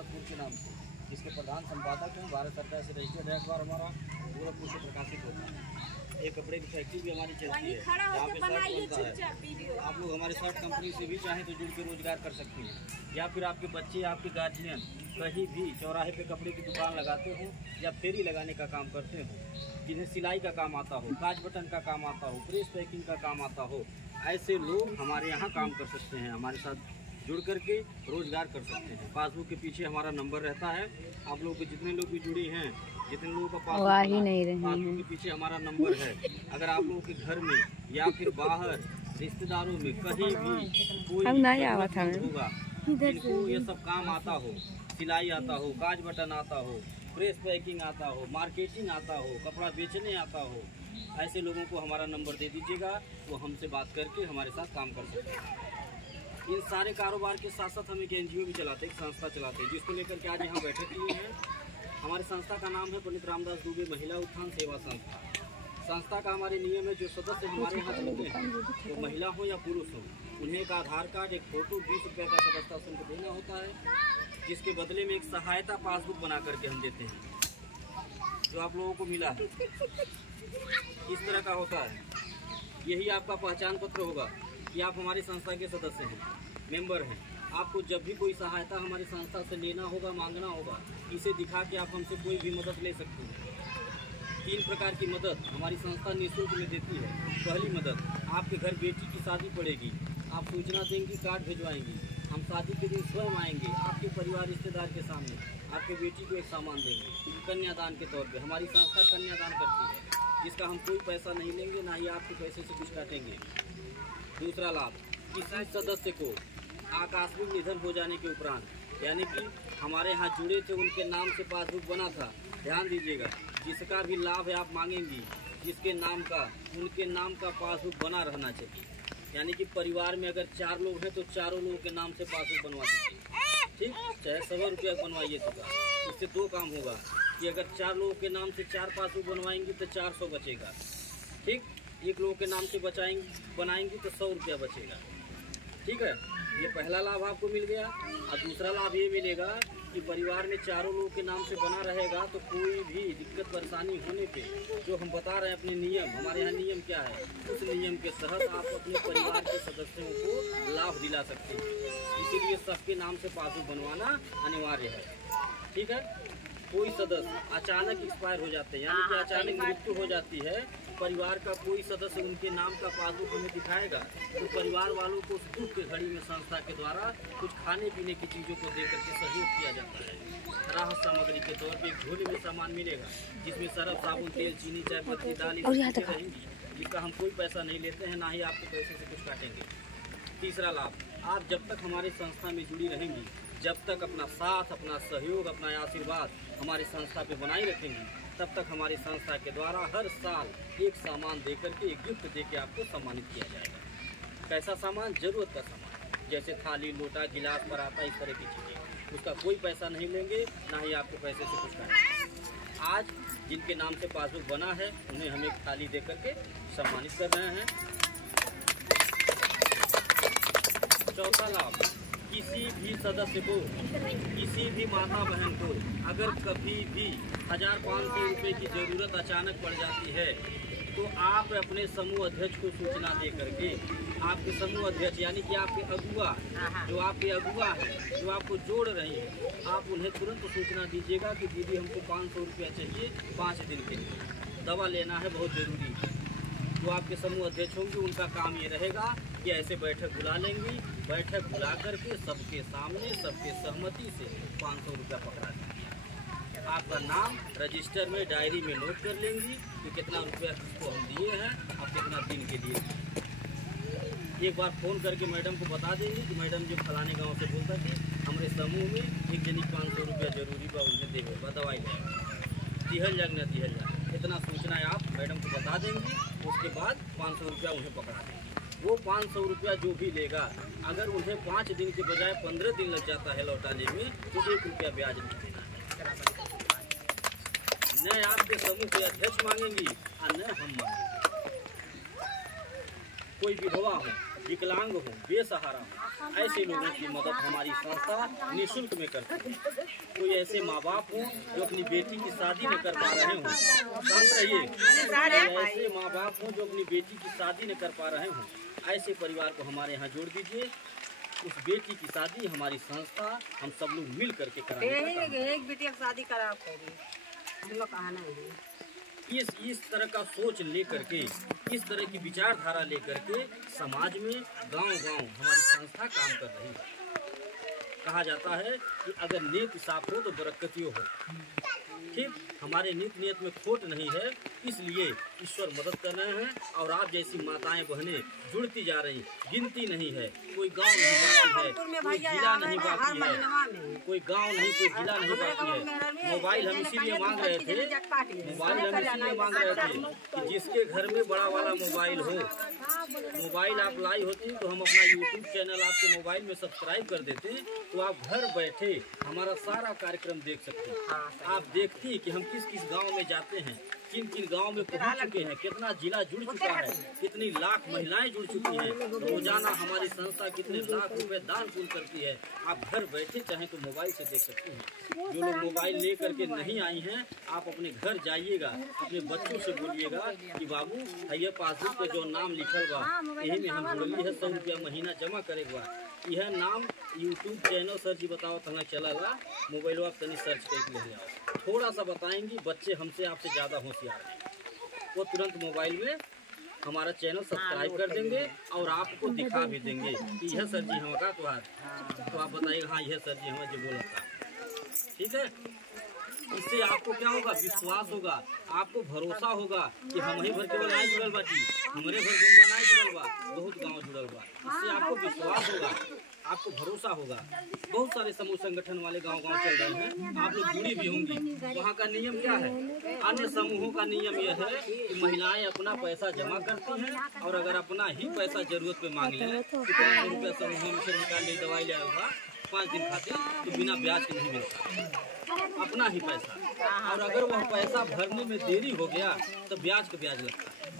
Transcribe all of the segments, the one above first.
भरतपुर के नाम से, जिसके प्रधान संपादक हैं। भारत सरकार से रजिस्टर्ड है अखबार हमारा, गोरखपुर से प्रकाशित होता है। एक कपड़े की फैक्ट्री भी हमारी चलती है, यहाँ पे शर्ट बनता है। आप लोग हमारे शर्ट कंपनी से भी चाहें तो जुड़ के रोजगार कर सकती हैं, या फिर आपके बच्चे, आपके गार्जियन कहीं भी चौराहे पे कपड़े की दुकान लगाते हो या फेरी लगाने का काम करते हो, जिन्हें सिलाई का काम आता हो, काज बटन का काम आता हो, प्रेस पैकिंग का काम आता हो, ऐसे लोग हमारे यहाँ काम कर सकते हैं। हमारे साथ जुड़ करके रोजगार कर सकते हैं। पासबुक के पीछे हमारा नंबर रहता है। आप लोगों के जितने लोग भी जुड़े हैं, जितने लोगों का पासबुक के पीछे हमारा नंबर है। अगर आप लोगों के घर में या फिर बाहर रिश्तेदारों में कहीं भी कोई होगा जिनको ये सब काम आता हो, सिलाई आता हो, काज बटन आता हो, प्रेस पैकिंग आता हो, मार्केटिंग आता हो, कपड़ा बेचने आता हो, ऐसे लोगों को हमारा नंबर दे दीजिएगा। वो हमसे बात करके हमारे साथ काम कर सकते हैं। इन सारे कारोबार के साथ साथ हम एक NGO भी चलाते हैं, एक संस्था चलाते हैं, जिसको लेकर के आज यहाँ बैठक किए हैं। हमारी संस्था का नाम है पंडित रामदास दुबे महिला उत्थान सेवा संस्था। संस्था का हमारे नियम है, जो सदस्य हमारे यहाँ चलते हैं वो महिला हो या पुरुष हो, उन्हें एक आधार कार्ड, एक फोटो, 20 रुपये का सदस्यता शुल्क देना होता है, जिसके बदले में एक सहायता पासबुक बना करके हम देते हैं, जो आप लोगों को मिला है। इस तरह का होता है। यही आपका पहचान पत्र होगा कि आप हमारी संस्था के सदस्य हैं, मेंबर हैं। आपको जब भी कोई सहायता हमारी संस्था से लेना होगा, मांगना होगा, इसे दिखा के आप हमसे कोई भी मदद ले सकते हैं। 3 प्रकार की मदद हमारी संस्था निःशुल्क में देती है। पहली मदद, आपके घर बेटी की शादी पड़ेगी, आप सूचना देंगी, कार्ड भिजवाएंगी, हम शादी के दिन स्वयं आएंगे आपके परिवार रिश्तेदार के सामने, आपके बेटी को एक सामान देंगे कन्यादान के तौर पे। हमारी संस्था कन्यादान करती है, जिसका हम कोई पैसा नहीं लेंगे, ना ही आपके पैसे से कुछ काटेंगे। दूसरा लाभ, किसी सदस्य को आकस्मिक निधन हो जाने के उपरांत, यानी कि हमारे यहाँ जुड़े थे, उनके नाम से पासबुक बना था, ध्यान दीजिएगा, जिसका भी लाभ है आप मांगेंगी, जिसके नाम का, उनके नाम का पासबुक बना रहना चाहिए। यानी कि परिवार में अगर 4 लोग हैं तो चारों लोगों के नाम से पासबुक बनवा दीजिए, ठीक, चाहे 100 रुपया बनवाइए तो। इससे 2 काम होगा कि अगर 4 लोगों के नाम से 4 पासबुक बनवाएंगी तो 400 बचेगा, ठीक। 1 लोगों के नाम से बनाएंगी तो 100 रुपया बचेगा, ठीक है। ये पहला लाभ आपको मिल गया। और दूसरा लाभ ये मिलेगा कि परिवार में चारों लोगों के नाम से बना रहेगा तो कोई भी दिक्कत परेशानी होने पे, जो हम बता रहे हैं अपने नियम, हमारे यहाँ नियम क्या है, उस नियम के तहत आप अपने परिवार के सदस्यों को लाभ दिला सकते हैं। इसीलिए सबके नाम से पासबुक बनवाना अनिवार्य है, ठीक है। कोई सदस्य अचानक एक्सपायर हो जाते हैं, यानी कि अचानक मृत्यु हो जाती है, परिवार का कोई सदस्य उनके नाम का पासबुक हमें दिखाएगा तो परिवार वालों को दुख की घड़ी में संस्था के द्वारा कुछ खाने पीने की चीज़ों को देकर के सहयोग किया जाता है। राहत सामग्री के तौर पे एक झोले में सामान मिलेगा, जिसमें सरफ, साबुन, तेल, चीनी, चाय पत्ती, दाल रहेंगी, जिसका हम कोई पैसा नहीं लेते हैं, ना ही आपके पैसे से कुछ काटेंगे। तीसरा लाभ, आप जब तक हमारी संस्था में जुड़ी रहेंगी, जब तक अपना साथ, अपना सहयोग, अपना आशीर्वाद हमारी संस्था पे बनाए रखेंगी, तब तक हमारी संस्था के द्वारा हर साल एक सामान देकर के, एक गिफ्ट देके आपको सम्मानित किया जाएगा। कैसा सामान? जरूरत का सामान, जैसे थाली, लोटा, गिलास, पराता, इस तरह की चीज़ें। उसका कोई पैसा नहीं लेंगे, ना ही आपको पैसे से कुछ काटेंगे। आज जिनके नाम से पासबुक बना है, उन्हें हम एक थाली दे करके सम्मानित कर रहे हैं। चौथा लाभ, किसी भी सदस्य को, किसी भी माता बहन को अगर कभी भी 1500 रुपये की ज़रूरत अचानक पड़ जाती है तो आप अपने समूह अध्यक्ष को सूचना दे करके, आपके समूह अध्यक्ष यानी कि आपके अगुआ, जो आपके अगुआ हैं, जो आपको जोड़ रही हैं, आप उन्हें तुरंत सूचना दीजिएगा कि दीदी हमको 500 रुपया चाहिए 5 दिन के लिए, दवा लेना है, बहुत ज़रूरी है। जो आपके समूह अध्यक्ष होंगे, उनका काम ये रहेगा कि ऐसे बैठक बुला लेंगी, बैठक बुला करके सबके सामने, सबके सहमति से 500 रुपया पकड़ा देंगी। आपका नाम रजिस्टर में, डायरी में नोट कर लेंगी कि कितना रुपया किसको हम दिए हैं और कितना दिन के लिए। एक बार फ़ोन करके मैडम को बता देंगी कि मैडम जो फलाने गांव से बोलता कि हमारे समूह में एक जनी 500 रुपया जरूरी बा, उन्हें देगा, दवाई लेगा, दिहल जाग न दिहल जाग, इतना सूचना आप मैडम को बता देंगी। उसके बाद 500 रुपया उन्हें पकड़ा देंगे। वो 500 रुपया जो भी लेगा, अगर उन्हें 5 दिन के बजाय 15 दिन लग जाता है लौटाने में, तो 1 रुपया ब्याज नहीं देना। न आपके समूह के अध्यक्ष मांगेंगी और न हम मांगेंगे। कोई विधवा हो विकलांग हूँ, बेसहारा हूँ, ऐसे लोगों की मदद हमारी संस्था निःशुल्क में करती है। कोई ऐसे माँ बाप हों जो अपनी बेटी की शादी न कर पा रहे हों, शांत रहिए, ऐसे माँ बाप हों जो अपनी बेटी की शादी न कर पा रहे हों, ऐसे परिवार को हमारे यहाँ जोड़ दीजिए। उस बेटी की शादी हमारी संस्था हम सब लोग मिल करके कराएंगे। एक बेटी की शादी करा हम लोग कहना है। इस तरह का सोच लेकर के, इस तरह की विचारधारा लेकर के समाज में गांव-गांव हमारी संस्था काम कर रही है। कहा जाता है कि अगर नीयत साफ हो तो बरकतियों हो। ठीक, हमारे नियत में खोट नहीं है, इसलिए ईश्वर मदद कर रहे हैं। और आप जैसी माताएं बहनें जुड़ती जा रही, गिनती नहीं है, कोई गांव नहीं बाकी है, कोई जिला नहीं बाकी है, कोई गांव नहीं, कोई जिला नहीं बाकी है। मोबाइल हम इसीलिए मांग रहे थे, कि जिसके घर में बड़ा वाला मोबाइल हो, मोबाइल आप लाई होती तो हम अपना यूट्यूब चैनल आपके मोबाइल में सब्सक्राइब कर देते, तो आप घर बैठे हमारा सारा कार्यक्रम देख सकते हैं। आप देखती कि हम किस किस गांव में जाते हैं, किन किन गांव में पहुंच चुके हैं, कितना जिला जुड़ चुका है, कितनी लाख महिलाएं जुड़ चुकी हैं, रोजाना हमारी संस्था कितने लाख रुपए दान पुण्य करती है। आप घर बैठे चाहें तो मोबाइल से देख सकते हैं। जो लोग मोबाइल ले करके नहीं आई हैं, आप अपने घर जाइएगा, अपने बच्चों से बोलिएगा कि बाबू ये पासबुक पे जो नाम लिखल बा यही में हम जुड़ली है, 100 रुपया महीना जमा करेगा। यह नाम यूट्यूब चैनल सर जी बताओ तना चला ला, मोबाइल आप तनी सर्च करके ले आओ, थोड़ा सा बताएंगी। बच्चे हमसे आपसे ज़्यादा होशियार हैं, वो तुरंत मोबाइल में हमारा चैनल सब्सक्राइब कर देंगे और आपको दिखा भी देंगे कि यह सर जी हमारा तो आप बताइएगा हाँ यह सर जी हमें जो बोला था। ठीक है, इससे आपको क्या होगा, विश्वास होगा, आपको भरोसा होगा कि हम ही भर के बनाए जुड़ल बाटी, हमारे भर के बनाए जुड़ल बा, बहुत गांव जुड़ल बा। इससे आपको विश्वास होगा, आपको भरोसा होगा। बहुत सारे समूह संगठन वाले गांव-गांव चल रहे हैं, आप लोग जुड़ी भी होंगी। वहाँ का नियम क्या है, अन्य समूहों का नियम यह है कि महिलाएं अपना पैसा जमा करती हैं और अगर अपना ही पैसा जरूरत पे मांग लें तो 500 रुपया समूहों में से निकाल ले, दवाई ले आएगा 5 दिन खातिर तो बिना ब्याज के नहीं मिलता, अपना ही पैसा। और अगर वह पैसा भरने में देरी हो गया तो ब्याज का ब्याज लगता है,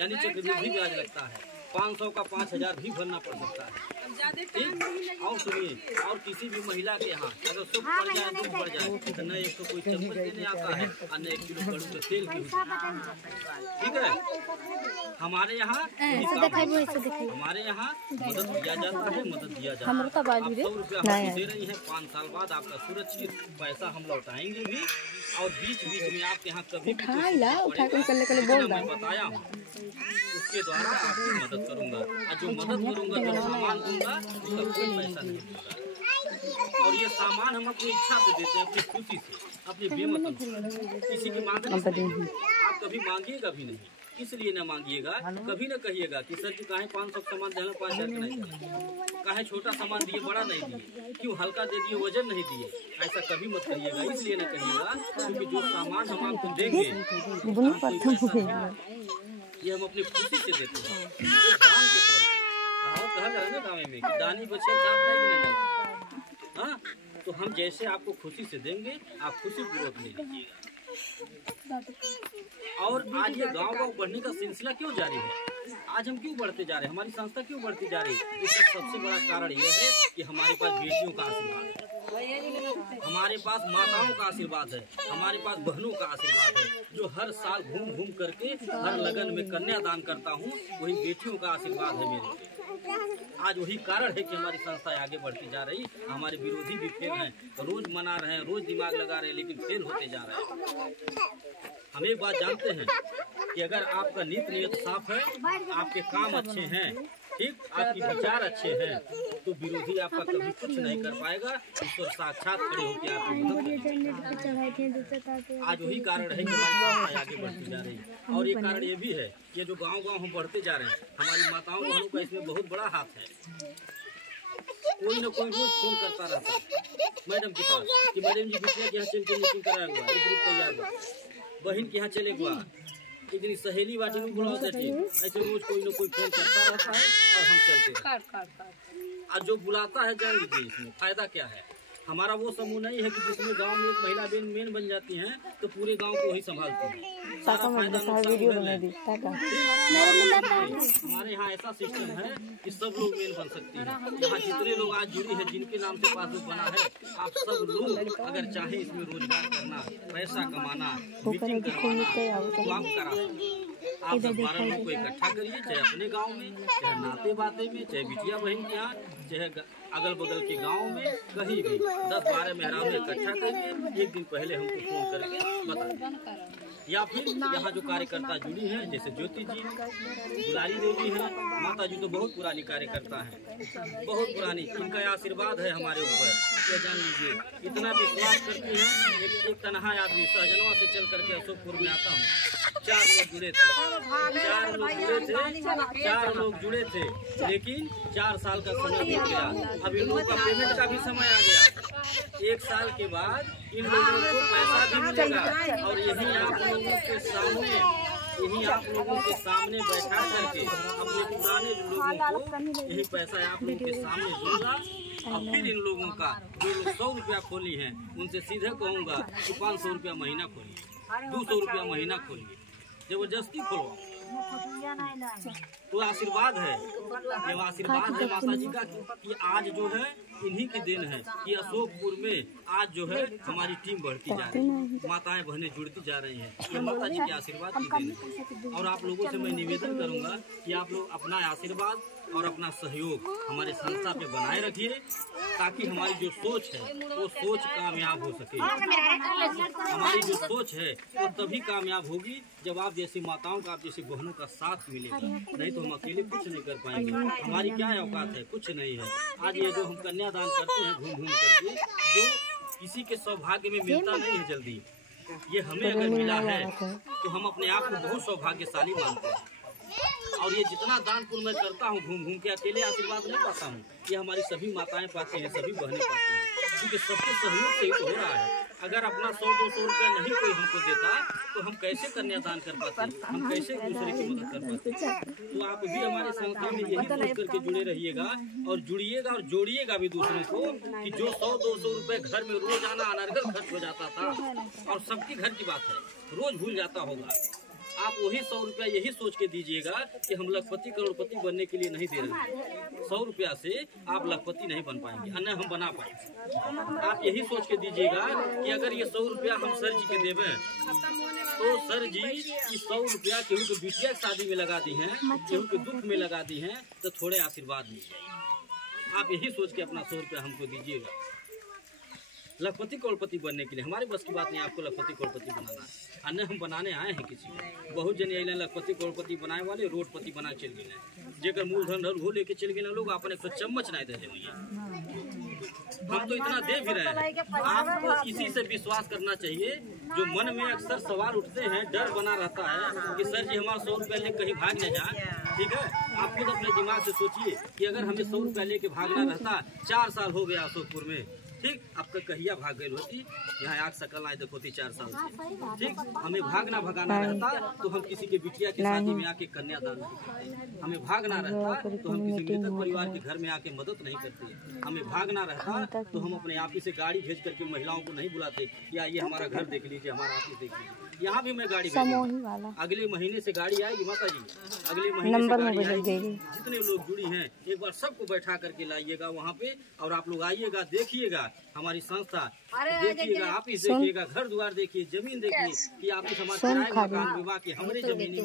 यानी चक्रवृद्धि ब्याज लगता है। 500 का 5000 भी भरना पड़ सकता है। ठीक, और सुनिए, और किसी भी महिला के यहाँ अगर सुख पड़ जाए, दुख पड़ जाए तो न एक तो कोई चम्मच देने आता है और न 1 किलो कड़ू का तेल की। ठीक है, हमारे यहाँ हमारे यहाँ मदद दिया जाता है, मदद दिया जाता है। आप 100 रुपया हम दे रही हैं, 5 साल बाद आपका सुरक्षित पैसा हम लौटाएंगे भी। और बीच बीच में आपके यहाँ कभी मैं बताया हूँ उसके द्वारा आपकी मदद करूँगा, और जो मदद करूँगा जो सामान दूंगा उसका कोई पैसा नहीं दूंगा। और ये सामान हम अपनी इच्छा से देते हैं, अपनी खुशी से, अपनी बेमतलब से, किसी की मांग नहीं। आप कभी मांगिएगा भी नहीं, इसलिए न मांगिएगा, कभी न कहिएगा कि सर जी काहे 500 सामान देना 5000 का नहीं, काहे छोटा सामान दिए बड़ा नहीं दिए, क्यों हल्का दे दिए वजन नहीं दिए, ऐसा कभी मत कहिएगा। इसलिए न कहिएगा क्योंकि जो सामान हम आपको देंगे ये हम अपनी खुशी से देते हैं, दान के तौर पर। कहा जाए ना गाँव में कि दानी बचे दांत नहीं गिना। हाँ, तो हम जैसे आपको खुशी से देंगे आप खुशी पूर्वक ले लीजिएगा। और आज ये गांव-गांव बढ़ने का सिलसिला क्यों जारी है, आज हम क्यों बढ़ते जा रहे हैं, हमारी संस्था क्यों बढ़ती जा रही है, इसका सबसे बड़ा कारण यह है कि हमारे पास बेटियों का आशीर्वाद है, हमारे पास माताओं का आशीर्वाद है, हमारे पास बहनों का आशीर्वाद है। जो हर साल घूम घूम करके हर लगन में कन्यादान करता हूँ, वही बेटियों का आशीर्वाद है मेरे। आज वही कारण है कि हमारी संस्था आगे बढ़ती जा रही। हमारे विरोधी भी फेल हैं, रोज मना रहे हैं, रोज दिमाग लगा रहे हैं, लेकिन फेल होते जा रहे हैं। हम एक बात जानते हैं कि अगर आपका नियत साफ है, आपके काम अच्छे हैं, ठीक, आपके विचार अच्छे हैं, तो विरोधी आपका कभी कुछ नहीं कर पाएगा। ईश्वर साक्षात खड़े होकर आपकी मदद करेंगे। आज वही कारण है कि हमारी संस्था आगे बढ़ती जा रही है। और ये कारण ये भी है कि ये जो गांव-गांव हम बढ़ते जा रहे हैं, हमारी माताओं बहनों का इसमें बहुत बड़ा हाथ है। कोई न कोई रोज फोन करता रहता है मैडम के पास कि मैडम जी बिटिया के यहाँ चल के मीटिंग कराया हुआ, एक ग्रुप तैयार हुआ, बहन के यहाँ चले हुआ, इतनी सहेली बाटी में बुलाओ जाती, ऐसे रोज कोई न कोई फोन करता रहता है और हम चलते हैं। और जो बुलाता है जान लीजिए इसमें फायदा क्या है, हमारा वो समूह नहीं है कि जिसमें गांव में एक महिला मेन बन जाती हैं तो पूरे गांव को वही संभालती है। सारा फायदा हमारे यहाँ ऐसा सिस्टम है कि सब लोग मेन बन सकते हैं। यहाँ जितने लोग आज जुड़ी है, जिनके नाम से पासबुक बना है, आप सब लोग अगर चाहे इसमें रोजगार करना, पैसा कमाना, मीटिंग करवाना तो आप करा सकते। आप 10-12 लोग को इकट्ठा करिए, चाहे अपने गांव में, चाहे नाते बाते में, चाहे बिटिया बहन के यहाँ, चाहे अगल बगल के गांव में, कहीं भी 10-12 मेहराब इकट्ठा करिए। एक दिन पहले हमको फोन करके बता दें, या फिर यहाँ जो कार्यकर्ता जुड़ी हैं जैसे ज्योति जी, दुलारी देवी है, माता जी तो बहुत पुरानी कार्यकर्ता है, बहुत पुरानी, इनका आशीर्वाद है हमारे ऊपर। ये जान लीजिए, इतना विश्वास करती हैं। एक तनहा आदमी सहजनवा से चल करके अशोकपुर में आता हूँ, 4 लोग जुड़े थे, 4 लोग जुड़े थे, लेकिन 4 साल का समय बीत गया। अब इन लोगों का पेमेंट का भी समय आ गया। 1 साल के बाद इन लोगों को पैसा भी मिलेगा और यही आप लोगों के सामने बैठा करके अपने पुराने लोगों को यही पैसा आप लोगों के सामने दूंगा। और फिर इन लोगों का जो लोग 100 रुपया खोली हैं उनसे सीधे कहूँगा कि 500 रुपया महीना खोलिए, 200 रुपया महीना खोलिए, जबरदस्ती खोलो। तो आशीर्वाद है, ये आशीर्वाद है माता जी का कि आज जो है इन्हीं की देन है कि अशोकपुर में आज जो है हमारी टीम बढ़ती जा रही है, माताएं बहनें जुड़ती जा रही हैं। ये माता जी के आशीर्वाद की देन है। और आप लोगों से मैं निवेदन करूंगा कि आप लोग अपना आशीर्वाद और अपना सहयोग हमारे संस्था पे बनाए रखिए, ताकि हमारी जो सोच है वो सोच कामयाब हो सके। हमारी जो सोच है वो तभी कामयाब होगी जब आप जैसी माताओं का, आप जैसी बहनों का साथ मिलेगा, नहीं तो हम अकेले कुछ नहीं कर पाएंगे। हमारी क्या औकात है, कुछ नहीं है। आज ये जो हम कन्यादान करते हैं घूम घूम करके, जो किसी के सौभाग्य में मिलता नहीं है जल्दी, ये हमें अगर मिला है तो हम अपने आप को बहुत सौभाग्यशाली मानते हैं। और ये जितना दान पुण्य मैं करता हूँ घूम घूम के, अकेले आशीर्वाद नहीं पाता हूँ, ये हमारी सभी माताएं पाती हैं, सभी बहनें पाती हैं, क्योंकि सबके सहयोग से ही तो हो रहा है। अगर अपना 100-200 रुपया नहीं कोई हमको देता तो हम कैसे कन्यादान कर पाते, हम कैसे दूसरे की मदद कर पाते। तो आप भी हमारे संस्था में यही सोच करके जुड़े रहिएगा और जुड़िएगा और जोड़िएगा भी दूसरों को कि जो 100-200 रुपये घर में रोजाना अनर्गल खर्च हो जाता था, और सबके घर की बात है, रोज भूल जाता होगा, आप वही 100 रुपया यही सोच के दीजिएगा कि हम लखपति करोड़पति बनने के लिए नहीं दे रहे। 100 रुपया से आप लखपति नहीं बन पाएंगे, अन्य हम बना पाएंगे। आप यही सोच के दीजिएगा कि अगर ये 100 रुपया हम सर जी के देवे तो सर जी इस 100 रुपया केहू के बिटिया की शादी में लगा दी हैं, केहू के दुख में लगा दी हैं, तो थोड़े आशीर्वाद लीजिए। आप यही सोच के अपना 100 रुपया हमको दीजिएगा लखपति करोड़पति बनने के लिए। हमारे बस की बात नहीं आपको लखपति करोड़पति बनाना, अन्य हम बनाने आए हैं किसी को। बहुत जन यही लखपति करोड़पति बनाए वाले रोडपति बना चल गए, जेकर मूलधन हो लेके चल गए लोग, अपने को चम्मच नहीं दे रहे। हम तो इतना दे भी रहे हैं। आपको इसी से विश्वास करना चाहिए। जो मन में अक्सर सवाल उठते हैं, डर बना रहता है कि सर जी हमारा 100 रुपया लेकर कहीं भाग न जाए, ठीक है। आप खुद अपने दिमाग से सोचिए कि अगर हमें 100 रुपया लेके भागना रहता, 4 साल हो गया अशोकपुर में, ठीक, आपका कहिया भाग गई होती, यहाँ आग सकल आए देखो 4 साल से, ठीक। हमें भागना भगाना रहता तो हम किसी के बिटिया की शादी में आके कन्यादान नहीं करते। हमें भागना रहता तो हम किसी मृतक परिवार के घर में आके मदद नहीं करते। हमें भागना रहता तो हम अपने आप ही से गाड़ी भेज करके महिलाओं को नहीं बुलाते कि आइए हमारा घर देख लीजिए, हमारा ऑफिस देख लीजिए। यहाँ भी मैं गाड़ी अगले महीने से गाड़ी आएगी माता जी, अगले महीने से गाड़ी आएगी। जितने लोग जुड़ी हैं एक बार सबको बैठा करके लाइएगा वहाँ पे, और आप लोग आइएगा, देखिएगा हमारी संस्था, देखिएगा, ऑफिस देखिएगा, घर द्वार देखिए, जमीन देखिए कि आप हमारे मकान विवाह की हमारे जमीन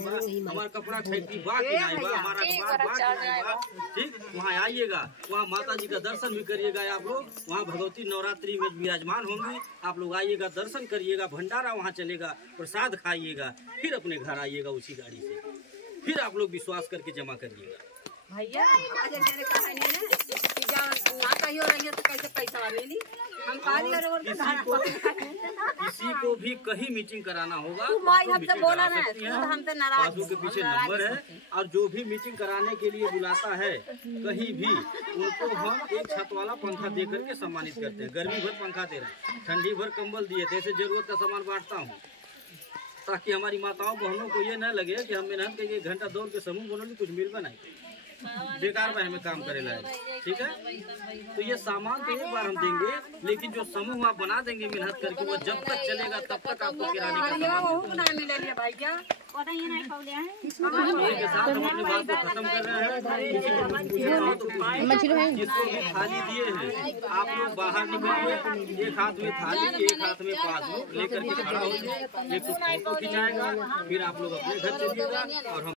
हमारा कपड़ा फैक्ट्री बा कि नहीं बा, हमारा दुकान बा कि नहीं बा, ठीक। वहाँ आइएगा, वहाँ माता जी का दर्शन भी करिएगा आप लोग। वहाँ भगवती नवरात्रि में विराजमान होंगी, आप लोग आइएगा, दर्शन करिएगा, भंडारा वहाँ चलेगा, प्रसाद खाइएगा, फिर अपने घर आइएगा उसी गाड़ी से, फिर आप लोग विश्वास करके जमा करिएगा। भैया ना कहियो रहिए तो कैसे पैसा मिली। किसी को भी कहीं मीटिंग कराना होगा तो पासबुक के पीछे नंबर है, और जो भी मीटिंग कराने के लिए बुलाता है कहीं भी, उनको हम एक छत वाला पंखा दे करके सम्मानित करते हैं। गर्मी भर पंखा दे रहे हैं, ठंडी भर कंबल दिए थे, ऐसे जरूरत का सामान बांटता हूँ, ताकि हमारी माताओं बहनों को ये न लगे कि हम मेहनत करके 1 घंटा दौड़ के समूह बनोगे कुछ मिलवा नहीं। बेकार में हमें काम करेला है। ठीक है, तो ये सामान तो एक बार हम देंगे, लेकिन जो समूह आप बना देंगे मेहनत करके, वो जब तक चलेगा तब तक आपको किराने का के साथ हम अपनी बात को खत्म कर रहे हैं। जिसको भी थाली दिए हैं, आप लोग बाहर निकलिए, एक हाथ में थाली, एक हाथ में पासबुक लेकर के खड़ा होइए, एक फोटो खिंचाएगा, फिर आप लोग अपने घर चलिएगा और हम